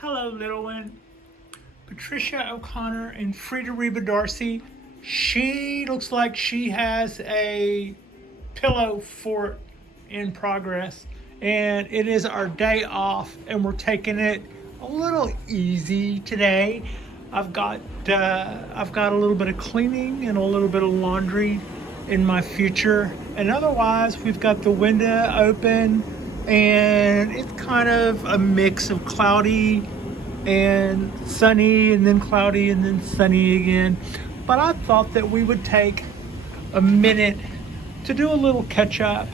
Hello, little one. Patricia O'Connor and Frida Reba Darcy. She looks like she has a pillow fort in progress, and it is our day off, and we're taking it a little easy today. I've got a little bit of cleaning and a little bit of laundry in my future, and otherwise we've got the window open, and it's kind of a mix of cloudy and sunny, and then cloudy, and then sunny again. But I thought that we would take a minute to do a little catch up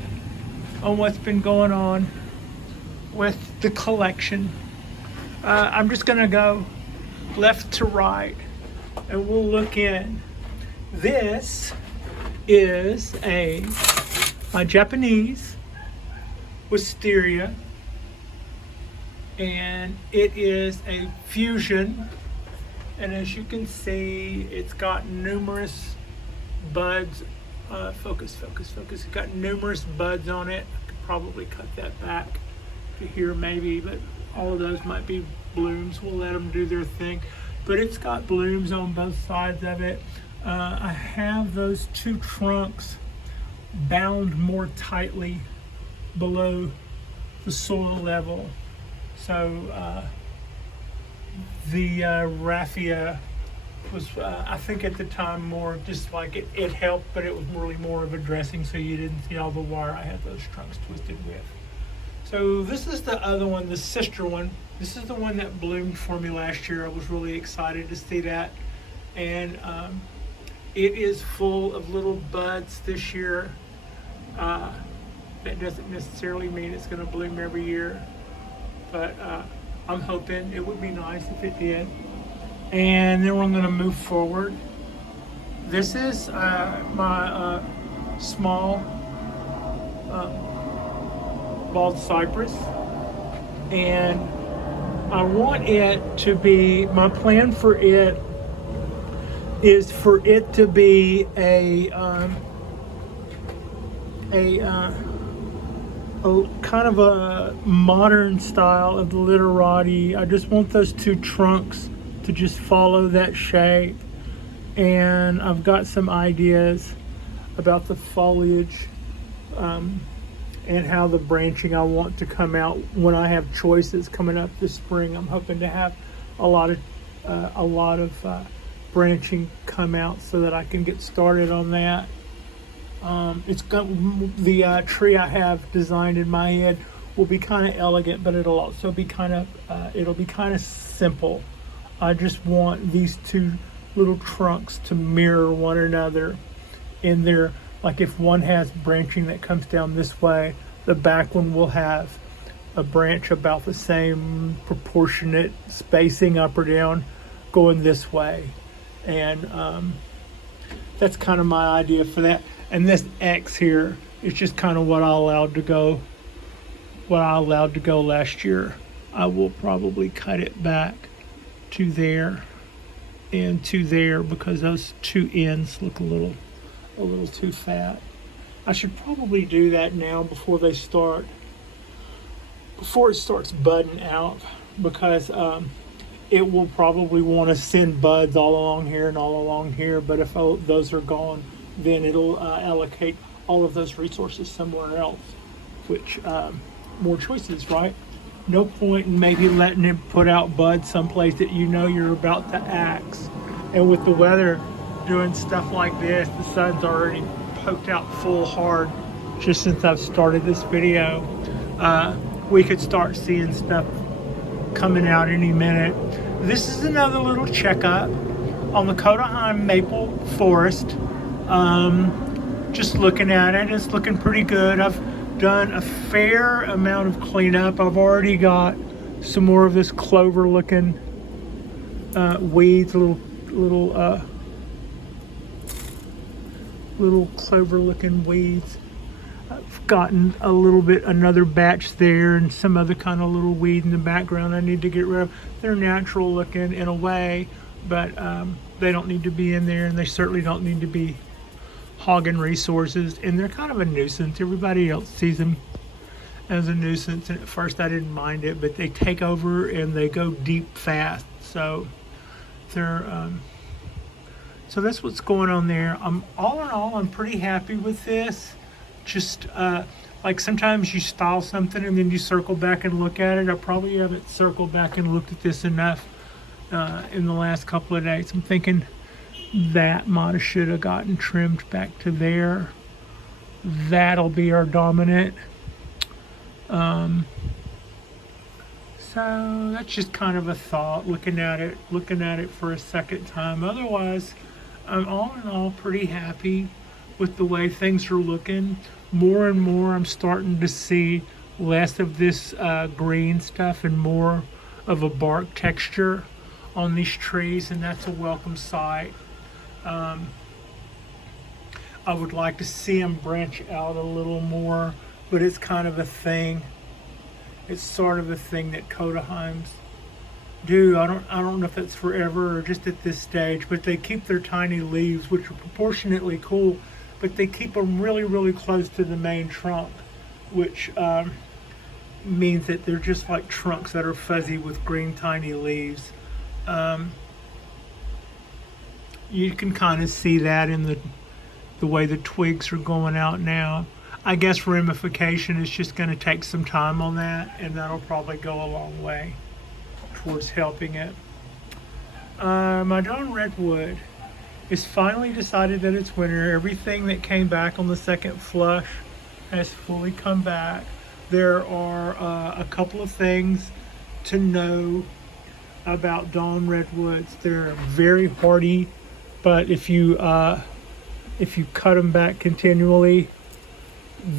on what's been going on with the collection. I'm just gonna go left to right and we'll look in. This is a Japanese Wisteria, and it is a fusion, and as you can see, it's got numerous buds. Focus. It's got numerous buds on it. I could probably cut that back to here maybe, but all of those might be blooms. We'll let them do their thing, but it's got blooms on both sides of it. I have those two trunks bound more tightly below the soil level. So the raffia was, I think at the time, more just like it helped, but it was really more of a dressing, so you didn't see all the wire I had those trunks twisted with. So this is the other one, the sister one. This is the one that bloomed for me last year. I was really excited to see that. And it is full of little buds this year. That doesn't necessarily mean it's going to bloom every year, but I'm hoping it would be nice if it did. And then we're going to move forward. This is my small bald cypress, and I want it to be, my plan for it is for it to be a kind of a modern style of the literati. I just want those two trunks to just follow that shape, and I've got some ideas about the foliage and how the branching I want to come out when I have choices coming up this spring. I'm hoping to have a lot of branching come out so that I can get started on that. It's got the tree I have designed in my head will be kind of elegant, but it'll also be kind of simple. I just want these two little trunks to mirror one another in their, like if one has branching that comes down this way, the back one will have a branch about the same proportionate spacing up or down going this way. And that's kind of my idea for that. And this X here is just kind of what I allowed to go last year. I will probably cut it back to there and to there because those two ends look a little too fat. I should probably do that now before it starts budding out, because it will probably want to send buds all along here and all along here, but if those are gone, then it'll allocate all of those resources somewhere else, which more choices, right? No point in maybe letting it put out buds someplace that you know you're about to axe. And with the weather doing stuff like this, the sun's already poked out full hard just since I've started this video. We could start seeing stuff coming out any minute. This is another little checkup on the Kodaheim maple forest. Just looking at it, it's looking pretty good. I've done a fair amount of cleanup. I've already got some more of this clover looking weeds, little clover looking weeds. I've gotten a little bit, another batch there, and some other kind of little weed in the background I need to get rid of. They're natural looking in a way, but they don't need to be in there, and they certainly don't need to be hogging resources, and they're kind of a nuisance. Everybody else sees them as a nuisance, and at first I didn't mind it, but they take over and they go deep fast. So they're so that's what's going on there. All in all, I'm pretty happy with this. Just like sometimes you style something and then you circle back and look at it. I probably haven't circled back and looked at this enough in the last couple of days. I'm thinking that might should have gotten trimmed back to there. That'll be our dominant. So that's just kind of a thought, looking at it for a second time. Otherwise, I'm all in all pretty happy with the way things are looking. More and more, I'm starting to see less of this green stuff and more of a bark texture on these trees, and that's a welcome sight. I would like to see them branch out a little more, but it's kind of a thing. It's sort of a thing that Cotaheims do. I don't know if that's forever or just at this stage, but they keep their tiny leaves, which are proportionately cool, but they keep them really, really close to the main trunk, which means that they're just like trunks that are fuzzy with green tiny leaves. You can kind of see that in the way the twigs are going out now. I guess ramification is just going to take some time on that, and that'll probably go a long way towards helping it. My Dawn Redwood is finally decided that it's winter. Everything that came back on the second flush has fully come back. There are a couple of things to know about Dawn Redwoods. They're very hardy, but if you cut them back continually,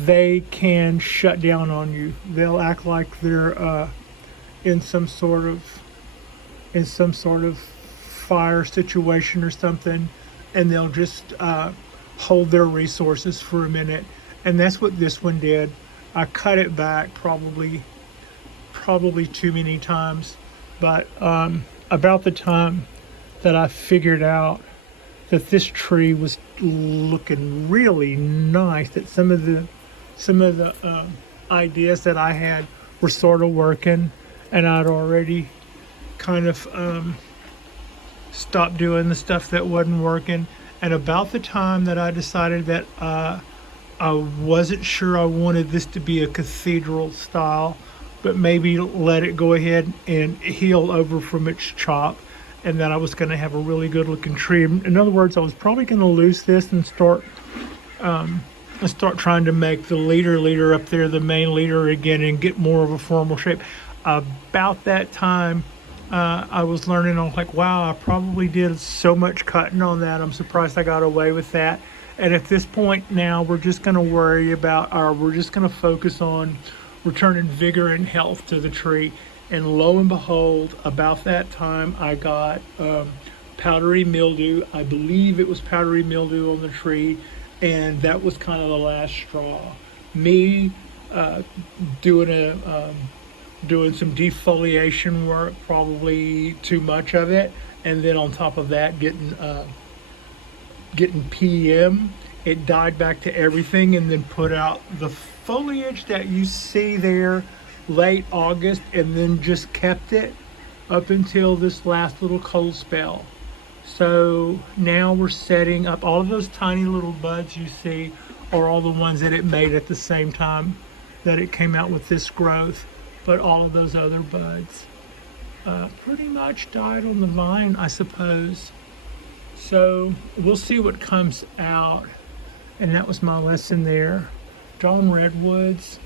they can shut down on you. They'll act like they're in some sort of fire situation or something, and they'll just hold their resources for a minute. And that's what this one did. I cut it back probably too many times, but about the time that I figured out that this tree was looking really nice, that some of the ideas that I had were sort of working, and I'd already kind of stopped doing the stuff that wasn't working. And about the time that I decided that I wasn't sure I wanted this to be a cathedral style, but maybe let it go ahead and heal over from its chop, and that I was going to have a really good looking tree. In other words, I was probably going to lose this and start trying to make the leader up there the main leader again and get more of a formal shape. About that time, I was learning, I was like, wow, I probably did so much cutting on that. I'm surprised I got away with that. And at this point now, we're just going to we're just going to focus on returning vigor and health to the tree. And lo and behold, about that time, I got powdery mildew. I believe it was powdery mildew on the tree, and that was kind of the last straw. Me doing some defoliation work, probably too much of it, and then on top of that, getting PM. It died back to everything, and then put out the foliage that you see there late August, and then just kept it up until this last little cold spell. So now we're setting up all of those tiny little buds you see are all the ones that it made at the same time that it came out with this growth, but all of those other buds pretty much died on the vine, I suppose. So we'll see what comes out, and that was my lesson there. Dawn Redwoods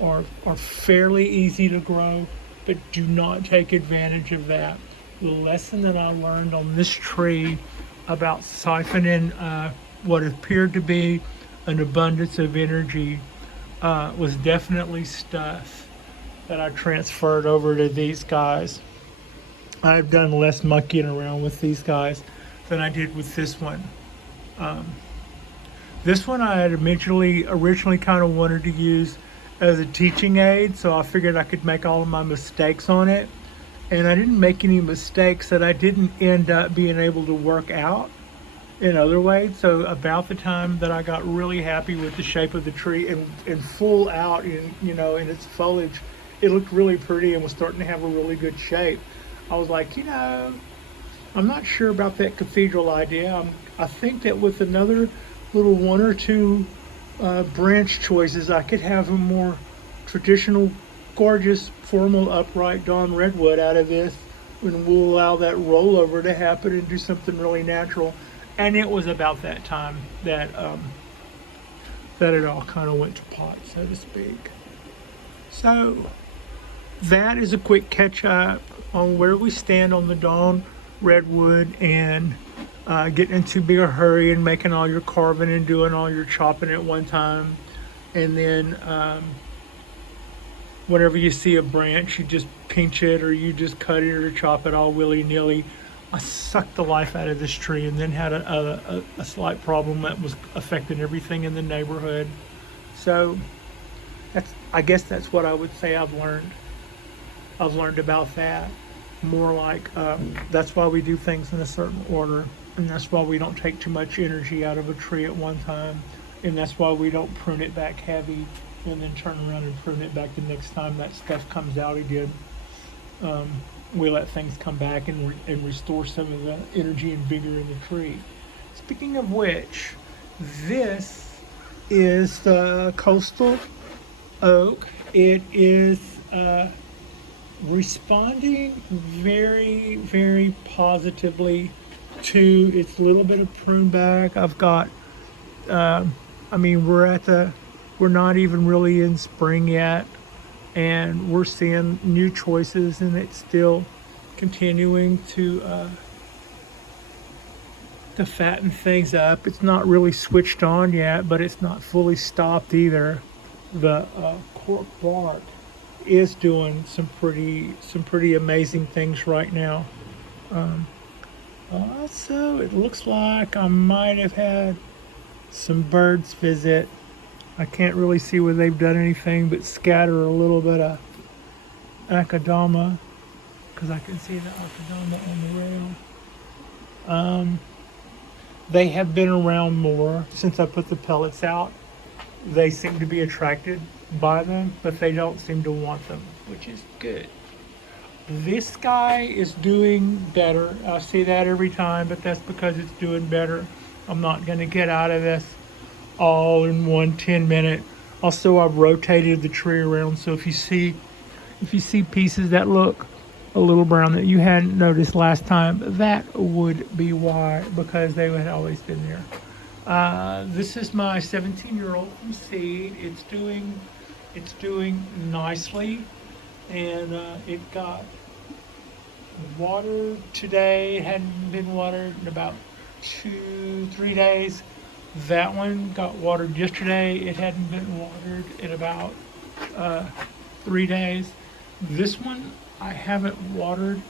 are fairly easy to grow, but do not take advantage of that. The lesson that I learned on this tree about siphoning what appeared to be an abundance of energy was definitely stuff that I transferred over to these guys. I've done less monkeying around with these guys than I did with this one. This one I had originally kind of wanted to use as a teaching aid, so I figured I could make all of my mistakes on it. And I didn't make any mistakes that I didn't end up being able to work out. in other ways. So about the time that I got really happy with the shape of the tree and full out in, you know, in its foliage, it looked really pretty and was starting to have a really good shape. I was like, you know, I'm not sure about that cathedral idea. I think that with another little one or two branch choices, I could have a more traditional, gorgeous, formal, upright dawn redwood out of this, and we'll allow that rollover to happen and do something really natural. And it was about that time that that it all kind of went to pot, so to speak. So that is a quick catch up on where we stand on the dawn redwood, and getting in too big a hurry and making all your carving and doing all your chopping at one time. And then whenever you see a branch, you just pinch it or you just cut it or chop it all willy-nilly. I sucked the life out of this tree and then had a slight problem that was affecting everything in the neighborhood. So I guess that's what I would say I've learned. I've learned about that. More like that's why we do things in a certain order, and that's why we don't take too much energy out of a tree at one time, and that's why we don't prune it back heavy and then turn around and prune it back the next time that stuff comes out again. We let things come back and restore some of the energy and vigor in the tree. Speaking of which, this is the coastal oak. It is responding very, very positively to its little bit of prune back. I've got, I mean, we're not even really in spring yet, and we're seeing new choices, and it's still continuing to fatten things up. It's not really switched on yet, but it's not fully stopped either. The cork bark is doing some pretty amazing things right now. Also, it looks like I might have had some birds visit. I can't really see where they've done anything but scatter a little bit of akadama, because I can see the akadama on the rail. They have been around more since I put the pellets out. They seem to be attracted by them, but they don't seem to want them, which is good. This guy is doing better. I see that every time, but that's because it's doing better. I'm not going to get out of this all in one 10-minute. Also, I've rotated the tree around, so if you see pieces that look a little brown that you hadn't noticed last time, that would be why, because they had always been there. This is my 17-year-old from seed. It's doing nicely, and it got water today. It hadn't been watered in about 2-3 days. That one got watered yesterday. It hadn't been watered in about 3 days. This one I haven't watered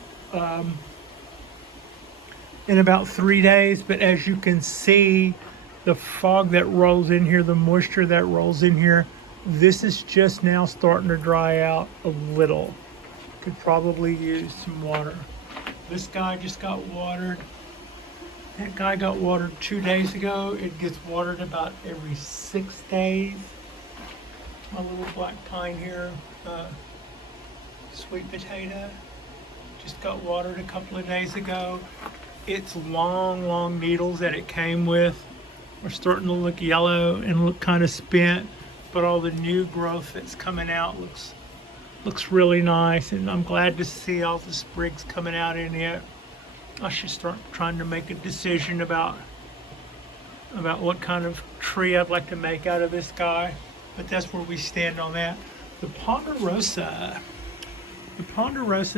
in about 3 days, but as you can see, the fog that rolls in here, the moisture that rolls in here, this is just now starting to dry out a little. Could probably use some water. This guy just got watered. That guy got watered 2 days ago. It gets watered about every 6 days. My little black pine here, sweet potato, just got watered a couple of days ago. Its long needles that it came with are starting to look yellow and look kind of spent, but all the new growth that's coming out looks really nice, and I'm glad to see all the sprigs coming out in it. I should start trying to make a decision about what kind of tree I'd like to make out of this guy, but that's where we stand on that. The ponderosa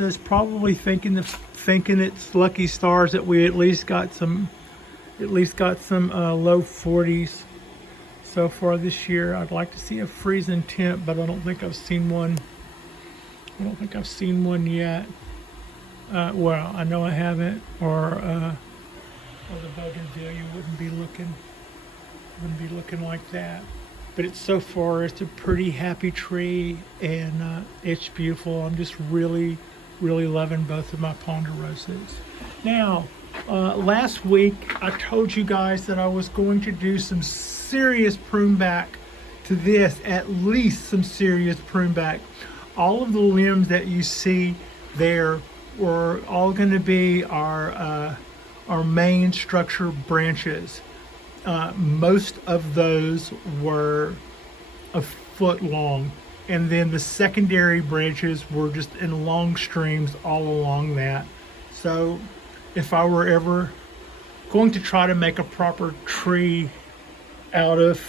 is probably thinking its lucky stars that we at least got some low 40s so far this year. I'd like to see a freezing temp, but I don't think I've seen one. Yet. Well, I know I haven't, or the Bougainvillea wouldn't be looking like that. But it's so far, it's a pretty happy tree, and it's beautiful. I'm just really loving both of my ponderosas. Now, Last week I told you guys that I was going to do some serious prune back to this, at least some serious prune back. All of the limbs that you see there were all going to be our main structure branches. Most of those were a foot long, and then the secondary branches were just in long streams all along that. So if I were ever going to try to make a proper tree out of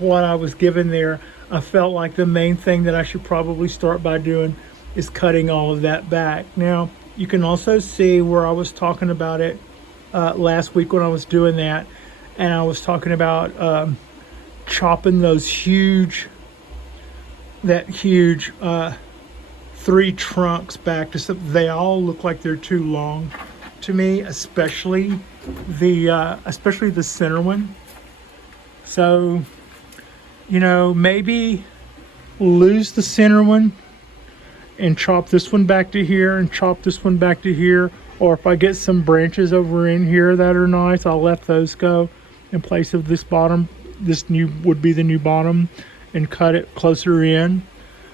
what I was given there, I felt like the main thing that I should probably start by doing is cutting all of that back. Now you can also see where I was talking about it last week when I was doing that, and I was talking about chopping those huge 3 trunks back to something. They all look like they're too long to me, especially the center one. So, you know, maybe lose the center one and chop this one back to here and chop this one back to here. Or if I get some branches over in here that are nice, I'll let those go in place of this bottom. This new would be the new bottom, and cut it closer in.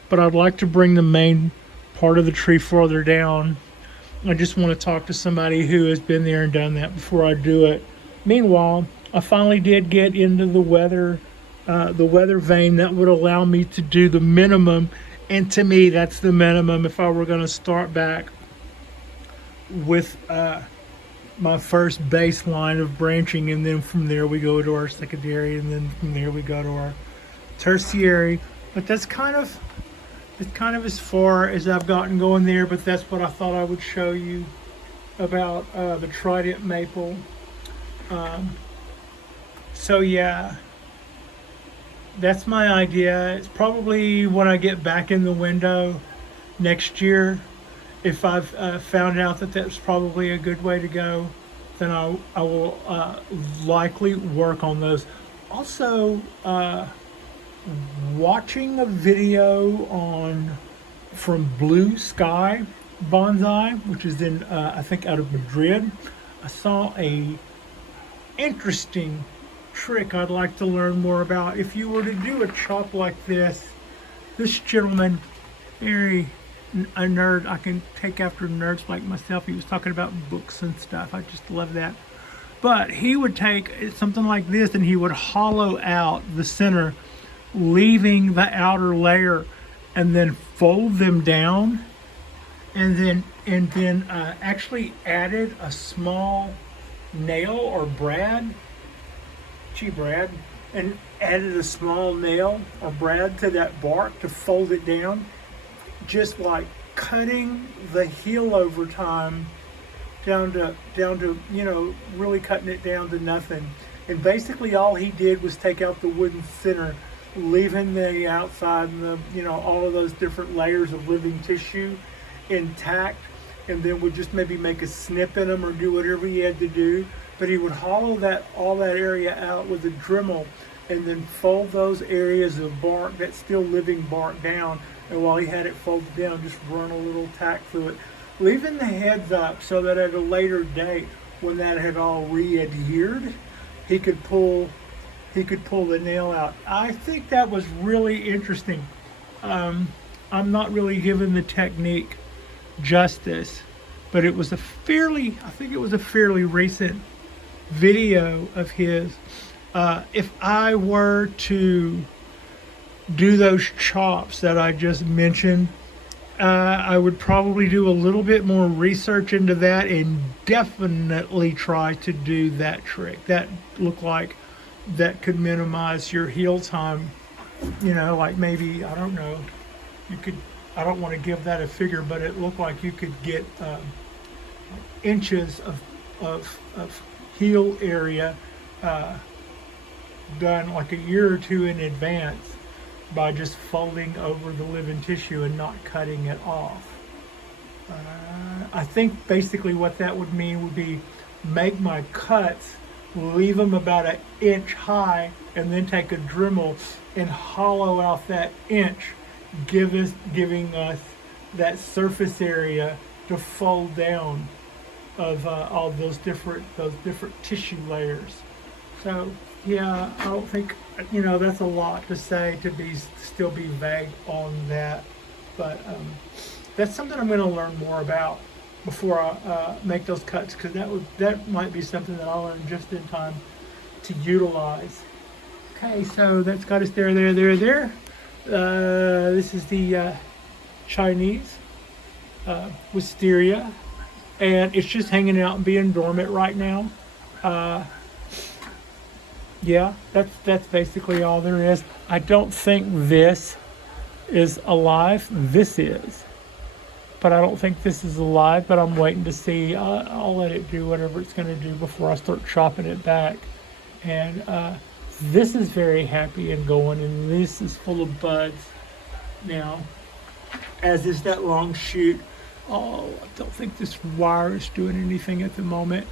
But I'd like to bring the main part of the tree further down. I just want to talk to somebody who has been there and done that before I do it. Meanwhile, I finally did get into the weather vein that would allow me to do the minimum, and to me that's the minimum if I were going to start back with my first baseline of branching, and then from there we go to our secondary, and then from there we go to our tertiary. But it's kind of as far as I've gotten going there, but that's what I thought I would show you about the trident maple. So yeah, that's my idea. It's probably when I get back in the window next year, if I've found out that that's probably a good way to go, then I will likely work on those. Also, watching a video from Blue Sky Bonsai, which is in I think out of Madrid, I saw a interesting trick I'd like to learn more about. If you were to do a chop like this gentleman, very a nerd, I can take after nerds like myself. He was talking about books and stuff. I just love that. But he would take something like this and he would hollow out the center, leaving the outer layer, and then fold them down, and then actually added a small nail or brad, and added a small nail or brad to that bark to fold it down, just like cutting the heel over time down to you know, really cutting it down to nothing. And basically all he did was take out the wooden center, leaving the outside and the, you know, all of those different layers of living tissue intact, and then would just maybe make a snip in them or do whatever he had to do. But he would hollow all that area out with a Dremel, and then fold those areas of bark, that still living bark, down. And while he had it folded down, just run a little tack through it, leaving the heads up so that at a later date, when that had all re-adhered, he could pull the nail out. I think that was really interesting. I'm not really giving the technique justice, but it was I think it was a fairly recent video of his. If I were to do those chops that I just mentioned, I would probably do a little bit more research into that and definitely try to do that trick. That looked like that could minimize your heal time. You know, like maybe, I don't know, you could, I don't want to give that a figure, but it looked like you could get inches of heel area done like a year or two in advance by just folding over the living tissue and not cutting it off. I think basically what that would mean would be make my cuts, leave them about an inch high, and then take a Dremel and hollow out that inch, giving us that surface area to fold down of all those different tissue layers. So yeah, I don't think, that's a lot to say to still be vague on that, but that's something I'm going to learn more about before I make those cuts, because that might be something that I'll learn just in time to utilize. Okay, so that's got us there. This is the Chinese Wisteria, and it's just hanging out and being dormant right now. Yeah, that's basically all there is. I don't think this is alive. This is, but I don't think this is alive. But I'm waiting to see. I'll let it do whatever it's going to do before I start chopping it back. And this is very happy and going, and this is full of buds now, as is that long shoot. Oh, I don't think this wire is doing anything at the moment.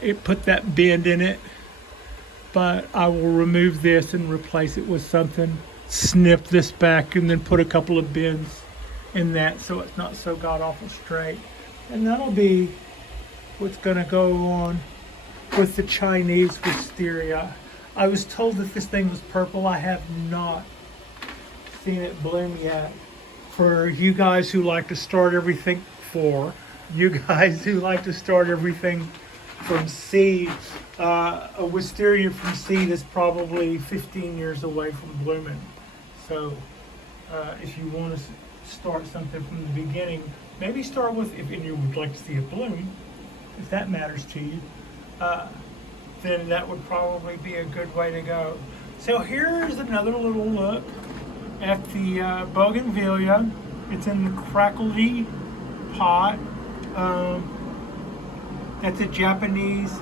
It put that bend in it, but I will remove this and replace it with something, snip this back, and then put a couple of bends in that so it's not so god-awful straight. And that'll be what's gonna go on with the Chinese Wisteria. I was told that this thing was purple. I have not seen it bloom yet. For you guys who like to start everything from seed, a wisteria from seed is probably 15 years away from blooming. So if you want to start something from the beginning, maybe start with, if you would like to see it bloom, if that matters to you, then that would probably be a good way to go. So here's another little look at the Bougainvillea. It's in the crackledy pot. That's a Japanese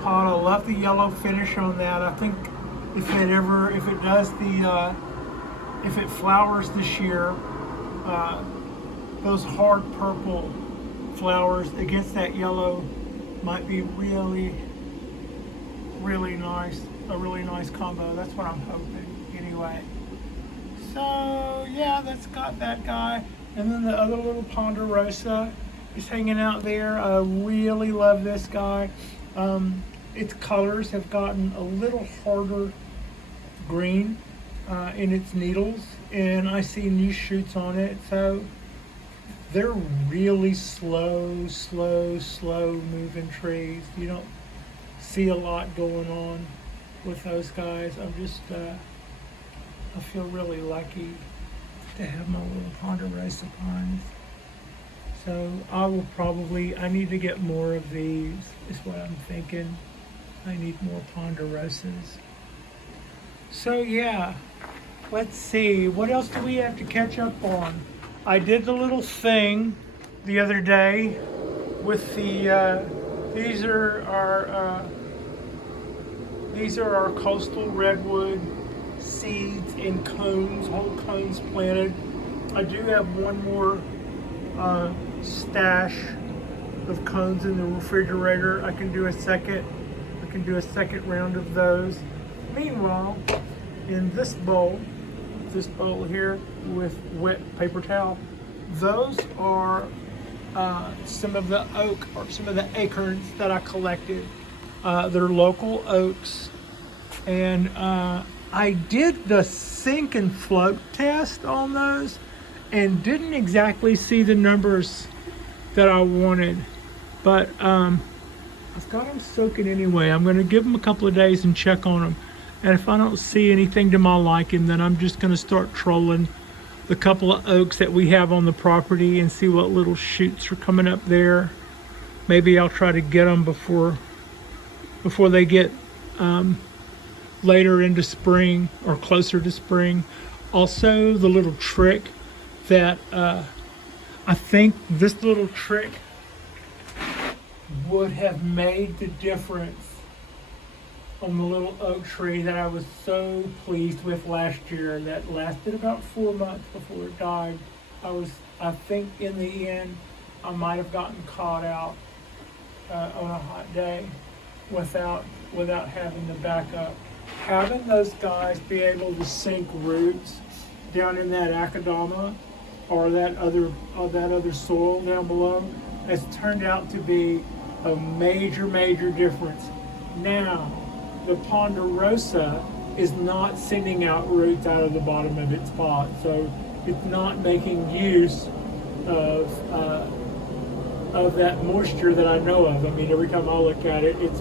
pot. I love the yellow finish on that. I think if it flowers this year, those hard purple flowers against that yellow might be really, really nice. A really nice combo. That's what I'm hoping anyway. So yeah, that's got that guy. And then the other little Ponderosa is hanging out there. I really love this guy. Its colors have gotten a little harder green in its needles, and I see new shoots on it. So they're really slow moving trees. You don't see a lot going on with those guys. I feel really lucky to have my little Ponderosa pines. So I need to get more of these, is what I'm thinking. I need more Ponderosas. So yeah, let's see, what else do we have to catch up on? I did the little thing the other day with the, these are our coastal redwood seeds in cones, whole cones planted. I do have one more stash of cones in the refrigerator. I can do a second round of those. Meanwhile, in this bowl here with wet paper towel, those are some of the oak, or some of the acorns that I collected. They're local oaks, and I did the sink and float test on those and didn't exactly see the numbers that I wanted, but I've got them soaking anyway. I'm going to give them a couple of days and check on them, and if I don't see anything to my liking, then I'm just going to start trolling the couple of oaks that we have on the property and see what little shoots are coming up there. Maybe I'll try to get them before they get later into spring or closer to spring. Also, the little trick that I think this little trick would have made the difference on the little oak tree that I was so pleased with last year, that lasted about 4 months before it died. I think in the end I might have gotten caught out on a hot day without having the backup. Having those guys be able to sink roots down in that akadama or that other soil down below has turned out to be a major difference. Now, the Ponderosa is not sending out roots out of the bottom of its pot, so it's not making use of that moisture that I know of. I mean, every time I look at it, its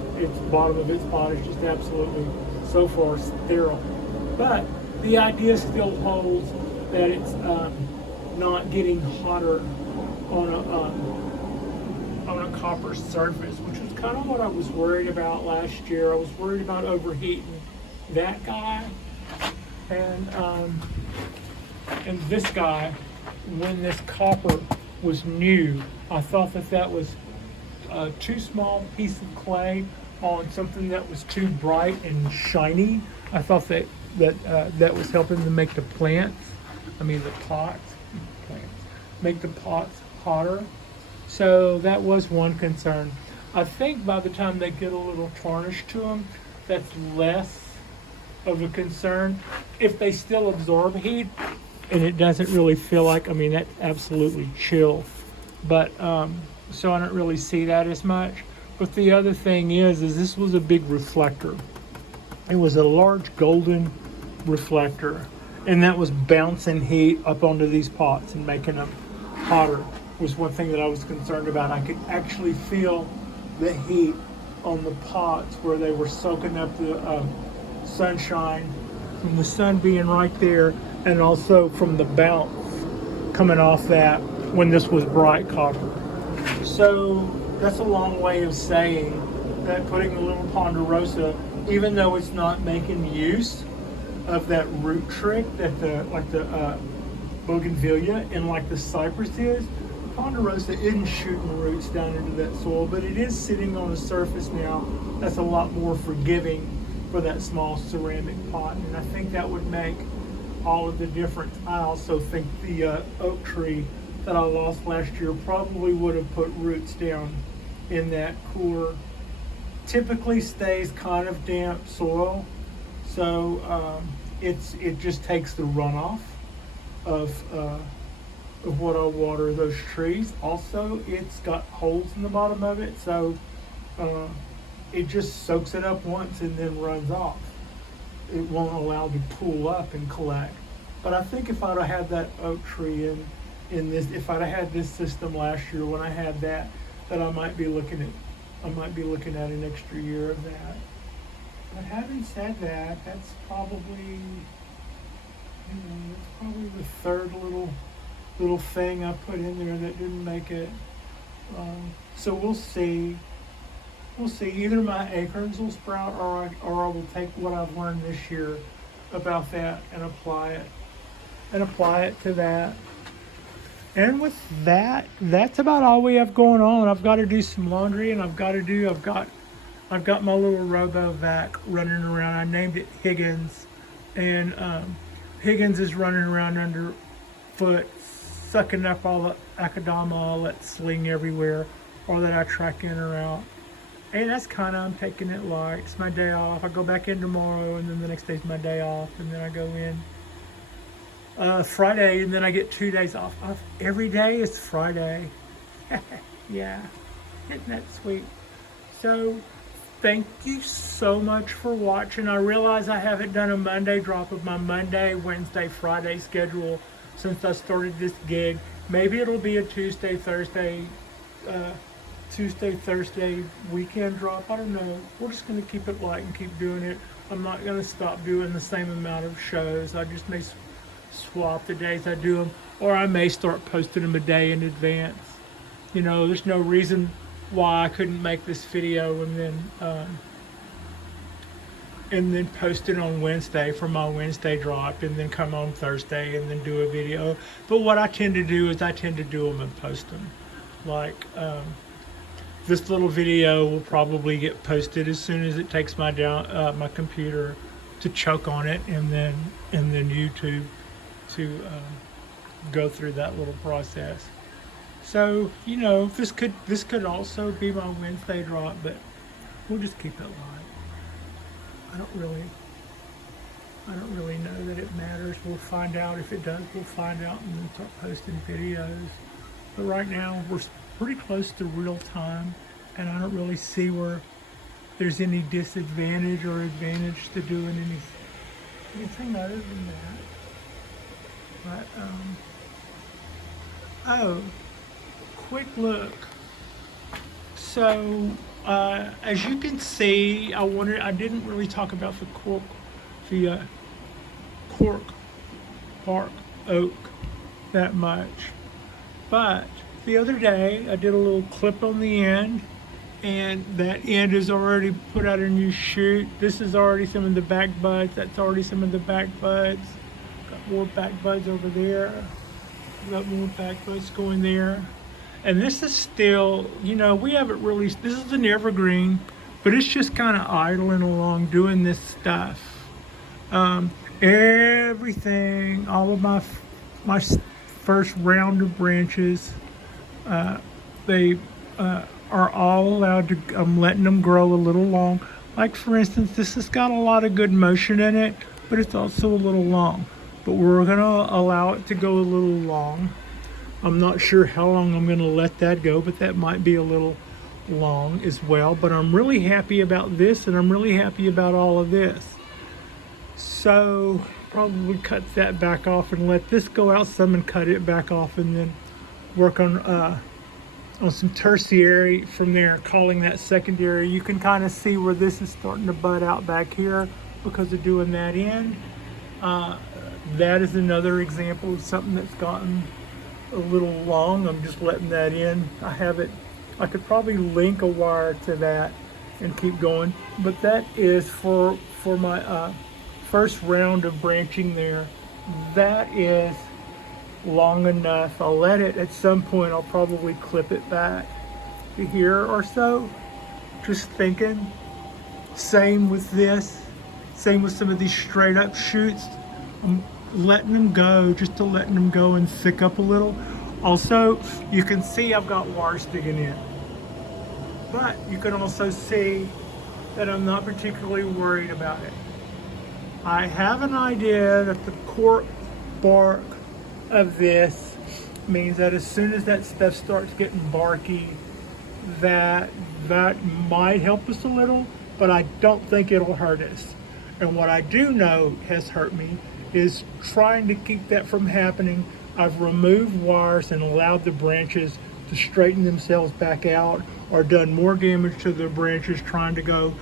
bottom of its pot is just absolutely so far sterile. But the idea still holds that it's not getting hotter on a copper surface, which was kind of what I was worried about last year. I was worried about overheating that guy and this guy when this copper was new. I thought that was a too small piece of clay on something that was too bright and shiny. I thought that was helping to make the plants, make the pots hotter. So that was one concern. I think by the time they get a little tarnish to them, that's less of a concern. If they still absorb heat and it doesn't really feel like, that's absolutely chill. But so I don't really see that as much. But the other thing is this was a big reflector. It was a large golden reflector, and that was bouncing heat up onto these pots and making them hotter. Was one thing that I was concerned about. I could actually feel the heat on the pots where they were soaking up the sunshine from the sun being right there, and also from the bounce coming off that when this was bright copper. So that's a long way of saying that putting the little Ponderosa, even though it's not making use of that root trick that the Bougainvillea and like the Cypress is, Ponderosa isn't shooting roots down into that soil, but it is sitting on a surface now that's a lot more forgiving for that small ceramic pot, and I think that would make all of the difference. I also think the oak tree that I lost last year probably would have put roots down in that cooler, typically stays kind of damp soil, so it just takes the runoff of what I water those trees. Also, it's got holes in the bottom of it, so it just soaks it up once and then runs off. It won't allow it to pool up and collect. But I think if I'd have had that oak tree in this, if I'd have had this system last year when I had that I might be looking at an extra year of that. But having said that, that's probably the third little thing I put in there that didn't make it. So we'll see. Either my acorns will sprout, or I will take what I've learned this year about that and apply it to that. And with that, that's about all we have going on. I've got to do some laundry, and I've got my little Robo-Vac running around. I named it Higgins, and Higgins is running around underfoot, sucking up all the akadama, all that sling everywhere, or that I track in or out. And that's kind of, I'm taking it light. It's my day off. I go back in tomorrow, and then the next day's my day off, and then I go in Friday, and then I get 2 days off. Every day is Friday. Yeah, isn't that sweet? So thank you so much for watching. I realize I haven't done a Monday drop of my Monday, Wednesday, Friday schedule since I started this gig. Maybe it'll be a Tuesday, Thursday weekend drop. I don't know. We're just going to keep it light and keep doing it. I'm not going to stop doing the same amount of shows. I just may swap the days I do them, or I may start posting them a day in advance. There's no reason why I couldn't make this video and then post it on Wednesday for my Wednesday drop, and then come on Thursday and then do a video. But what I tend to do is I tend to do them and post them. Like this little video will probably get posted as soon as it takes my computer to choke on it, and then YouTube to go through that little process. So this could also be my Wednesday drop, but we'll just keep it light. I don't really know that it matters. We'll find out. If it does, we'll find out and then start posting videos. But right now we're pretty close to real time, and I don't really see where there's any disadvantage or advantage to doing anything other than that. But oh, quick look. So as you can see, I didn't really talk about the cork bark oak that much, but the other day I did a little clip on the end, and that end is already put out a new shoot. This is already some of the back buds. That's already some of the back buds. Got more back buds over there. Got more back buds going there. And this is still, we haven't really, this is an evergreen, but it's just kind of idling along doing this stuff. Everything, all of my first round of branches, they are all allowed to, I'm letting them grow a little long. Like for instance, this has got a lot of good motion in it, but it's also a little long. But we're gonna allow it to go a little long. I'm not sure how long I'm gonna let that go, but that might be a little long as well. But I'm really happy about this, and I'm really happy about all of this. So probably cut that back off and let this go out some and cut it back off, and then work on some tertiary from there, calling that secondary. You can kind of see where this is starting to bud out back here because of doing that end. That is another example of something that's gotten a little long. I'm just letting that in. I could probably link a wire to that and keep going, but that is for my first round of branching there. That is long enough. I'll let it, at some point I'll probably clip it back to here or so. Just thinking. Same with this. Same with some of these straight up shoots. I'm letting them go, just to letting them go and thick up a little. Also, you can see I've got wires sticking in. But you can also see that I'm not particularly worried about it. I have an idea that the cork bark of this means that as soon as that stuff starts getting barky, that might help us a little, but I don't think it'll hurt us. And what I do know has hurt me is trying to keep that from happening. I've removed wires and allowed the branches to straighten themselves back out, or done more damage to the branches trying to go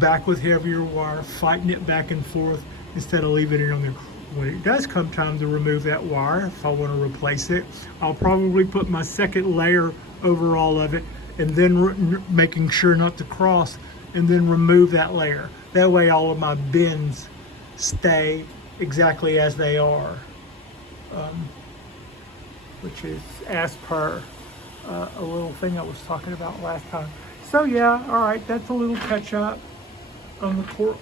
back with heavier wire, fighting it back and forth instead of leaving it on there. When it does come time to remove that wire, if I want to replace it, I'll probably put my second layer over all of it, and then making sure not to cross, and then remove that layer. That way all of my bends stay exactly as they are, which is as per a little thing I was talking about last time. So yeah, all right, that's a little catch up on the cork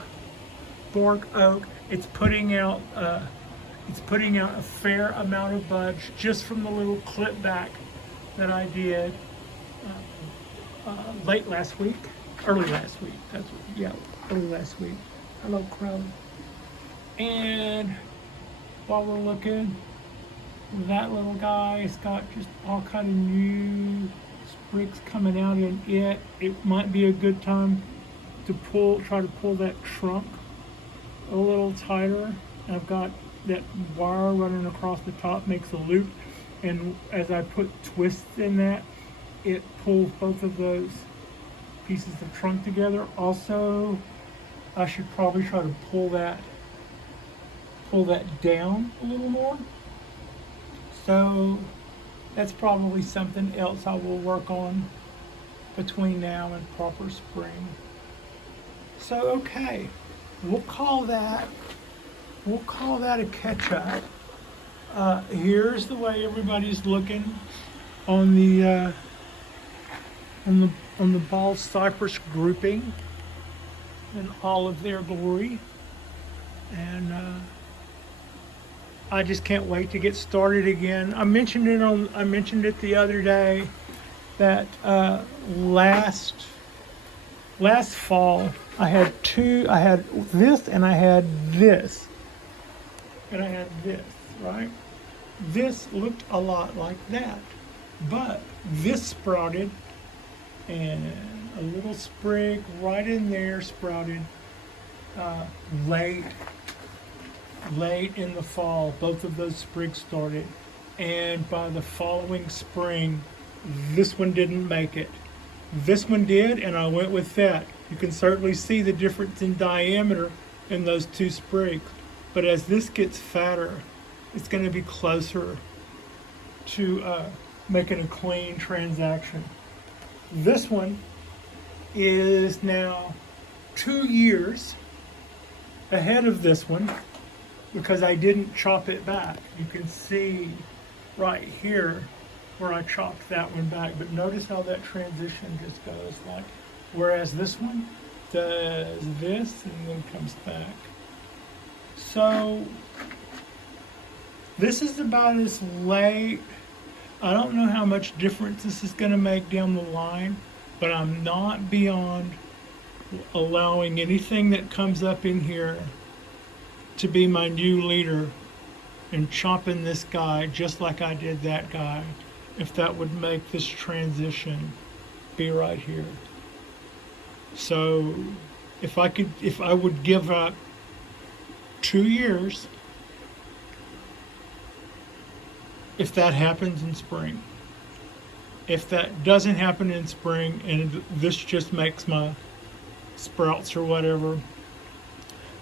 bark oak. It's putting out a fair amount of buds just from the little clip back that I did early last week. Early last week. Hello, Crow. And while we're looking, that little guy has got just all kind of new sprigs coming out in it. It might be a good time to try to pull that trunk a little tighter. I've got that wire running across the top, makes a loop, and as I put twists in that, it pulls both of those pieces of trunk together. Also, I should probably try to pull that down a little more. So that's probably something else I will work on between now and proper spring. So okay, we'll call that a catch-up. Here's the way everybody's looking on the bald cypress grouping in all of their glory, and I just can't wait to get started again. I mentioned it the other day that last fall I had this and I had this. And I had this, right? This looked a lot like that. But this sprouted, and a little sprig right in there sprouted uh, late, late in the fall. Both of those sprigs started, and by the following spring, this one didn't make it. This one did, and I went with that. You can certainly see the difference in diameter in those two sprigs. But as this gets fatter, it's going to be closer to making a clean transaction. This one is now 2 years ahead of this one because I didn't chop it back. You can see right here where I chopped that one back, but notice how that transition just goes, like, whereas this one does this and then comes back. So this is about as late. I don't know how much difference this is going to make down the line, but I'm not beyond allowing anything that comes up in here to be my new leader and chopping this guy just like I did that guy, if that would make this transition be right here. So if I would give up 2 years, if that happens in spring. If that doesn't happen in spring and this just makes my sprouts or whatever,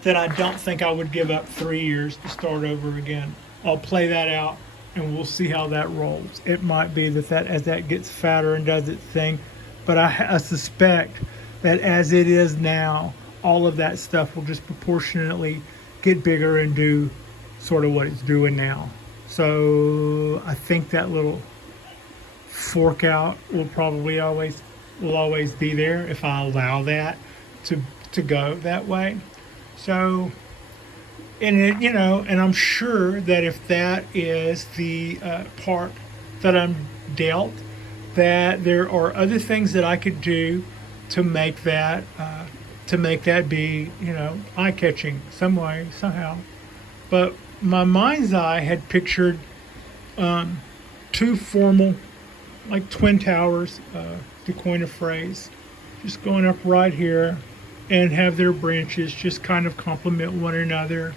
then I don't think I would give up 3 years to start over again. I'll play that out and we'll see how that rolls. It might be that as that gets fatter and does its thing, but I suspect that as it is now, all of that stuff will just proportionately get bigger and do sort of what it's doing now. So I think that little fork out will probably always be there if I allow that to go that way. So, and it, and I'm sure that if that is the part that I'm dealt, that there are other things that I could do to make that be, eye-catching some way, somehow. But my mind's eye had pictured two formal, like twin towers, to coin a phrase, just going up right here and have their branches just kind of complement one another.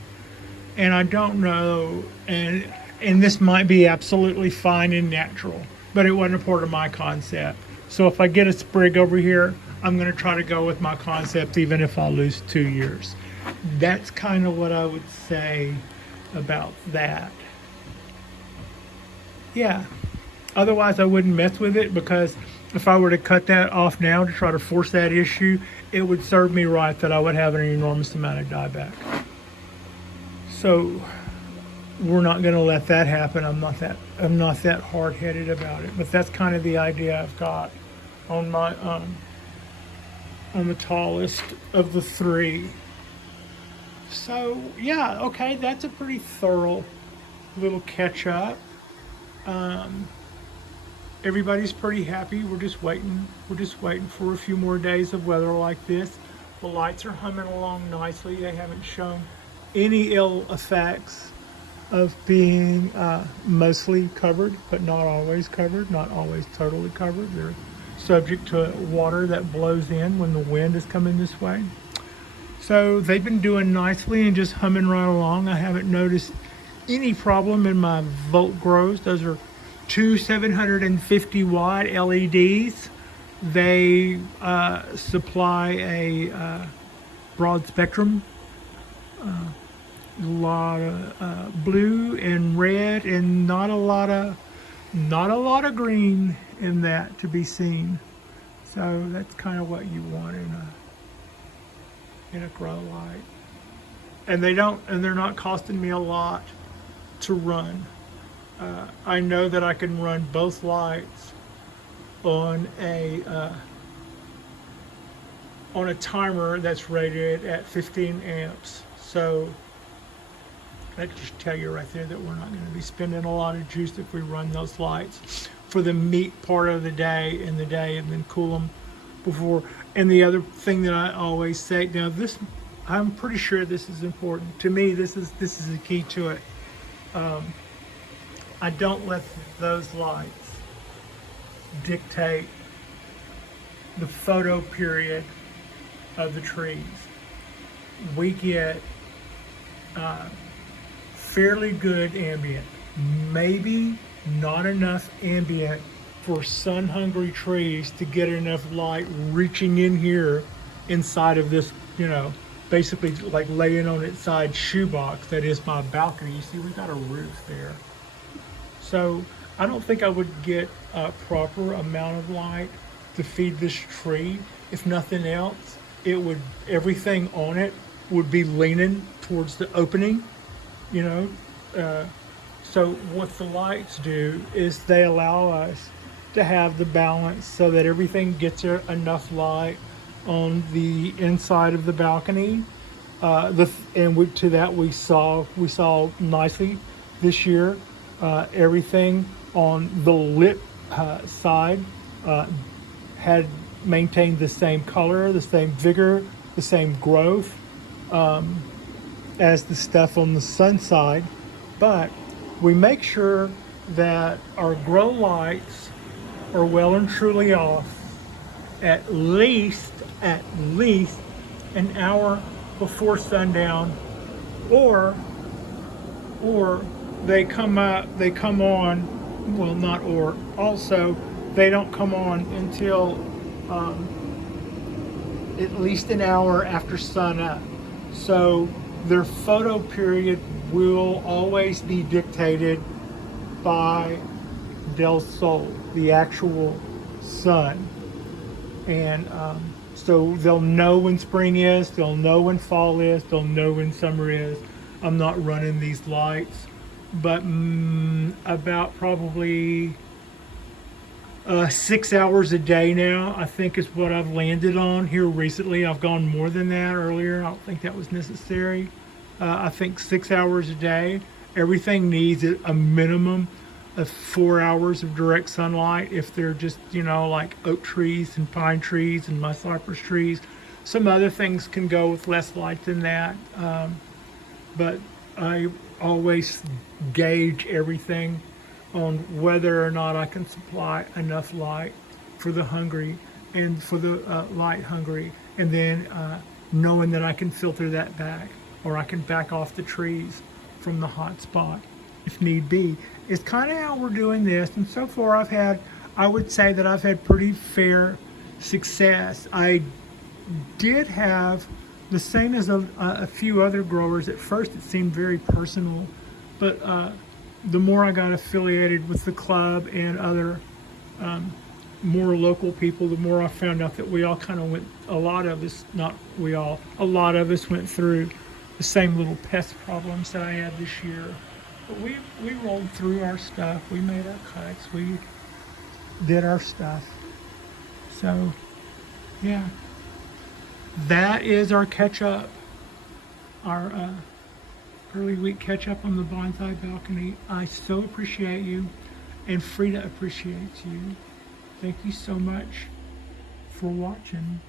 And I don't know, and this might be absolutely fine and natural, but it wasn't a part of my concept. So if I get a sprig over here, I'm going to try to go with my concept even if I lose 2 years. That's kind of what I would say about that. Yeah. Otherwise, I wouldn't mess with it, because if I were to cut that off now to try to force that issue, it would serve me right that I would have an enormous amount of dieback. So we're not going to let that happen. I'm not that hard-headed about it. But that's kind of the idea I've got on my on the tallest of the three. So yeah, okay, that's a pretty thorough little catch up. Everybody's pretty happy. We're just waiting for a few more days of weather like this. The lights are humming along nicely. They haven't shown any ill effects of being mostly covered, but not always covered, not always totally covered. They're subject to water that blows in when the wind is coming this way. So they've been doing nicely and just humming right along. I haven't noticed any problem in my volt grows. Those are two 750 watt LEDs. They supply a broad spectrum, a lot of blue and red, and not a lot of green in that to be seen. So that's kind of what you want in a grow light. And they're not costing me a lot to run. I know that I can run both lights on a timer that's rated at 15 amps. So that just tell you right there that we're not going to be spending a lot of juice if we run those lights for the meat part of the day and then cool them before. And the other thing that I always say, now this, I'm pretty sure this is important to me. This is the key to it. I don't let those lights dictate the photo period of the trees. We get fairly good ambient, maybe not enough ambient for sun-hungry trees to get enough light reaching in here inside of this, basically like laying on its side shoebox that is my balcony. You see, we've got a roof there. So I don't think I would get a proper amount of light to feed this tree. If nothing else, everything on it would be leaning towards the opening, So what the lights do is they allow us to have the balance so that everything gets enough light on the inside of the balcony. To that we saw nicely this year. Everything on the lit side had maintained the same color, the same vigor, the same growth as the stuff on the sun side. But we make sure that our grow lights are well and truly off at least an hour before sundown, or they come on, well, not or, also they don't come on until at least an hour after sun up. So their photo period will always be dictated by Del Sol, the actual sun. And so they'll know when spring is, they'll know when fall is, they'll know when summer is. I'm not running these lights, but about probably 6 hours a day now, I think, is what I've landed on here recently. I've gone more than that earlier. I don't think that was necessary. I think 6 hours a day. Everything needs a minimum of 4 hours of direct sunlight if they're just, like oak trees and pine trees and my cypress trees. Some other things can go with less light than that. But I always gauge everything on whether or not I can supply enough light for the hungry and for the light hungry, and then knowing that I can filter that back, or I can back off the trees from the hot spot if need be. It's kind of how we're doing this, and so far I would say that I've had pretty fair success. I did have the same as a few other growers. At first it seemed very personal, but the more I got affiliated with the club and other more local people, the more I found out that we all kind of went, a lot of us went through the same little pest problems that I had this year. But we rolled through our stuff, we made our cuts, we did our stuff. So yeah, that is our catch up, our early week catch up on the Bonsai Balcony. I so appreciate you, and Frida appreciates you. Thank you so much for watching.